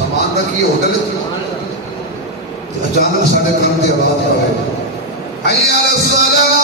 सामान रखिए होटल अचानक साढ़े कान की आवाज आए हैया अला सलाह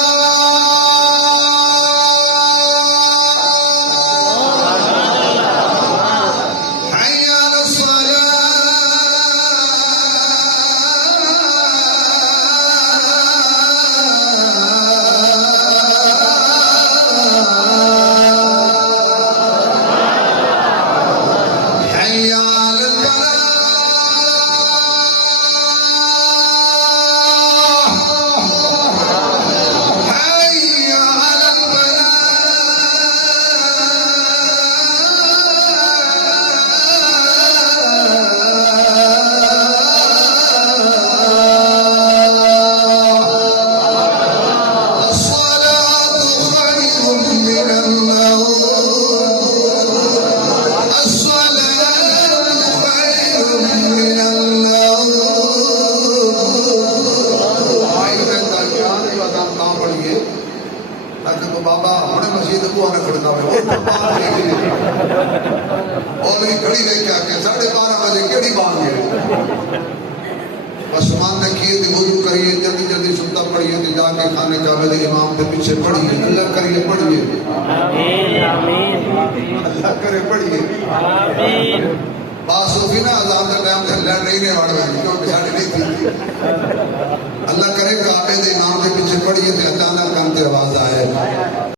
बाबा हमने मस्जिद को आने खड़का में और भी खड़ी रह के आके 12:30 बजे केड़ी बांध गए आसमान देखिए तो वजू करिए जल्दी जल्दी सुनता पढ़िए तो जाके खाने का मेरे इमाम के पीछे पढ़िए अल्लाह करिए पढ़िए अल्लाह करे पढ़िए बात होगी ना अजान का टाइम लड़ रही ने वाड़ में क्यों बिछाड़ी नहीं थी अल्लाह करे काबे के इमाम के पीछे पढ़िए तो अचानक कान की आवाज आए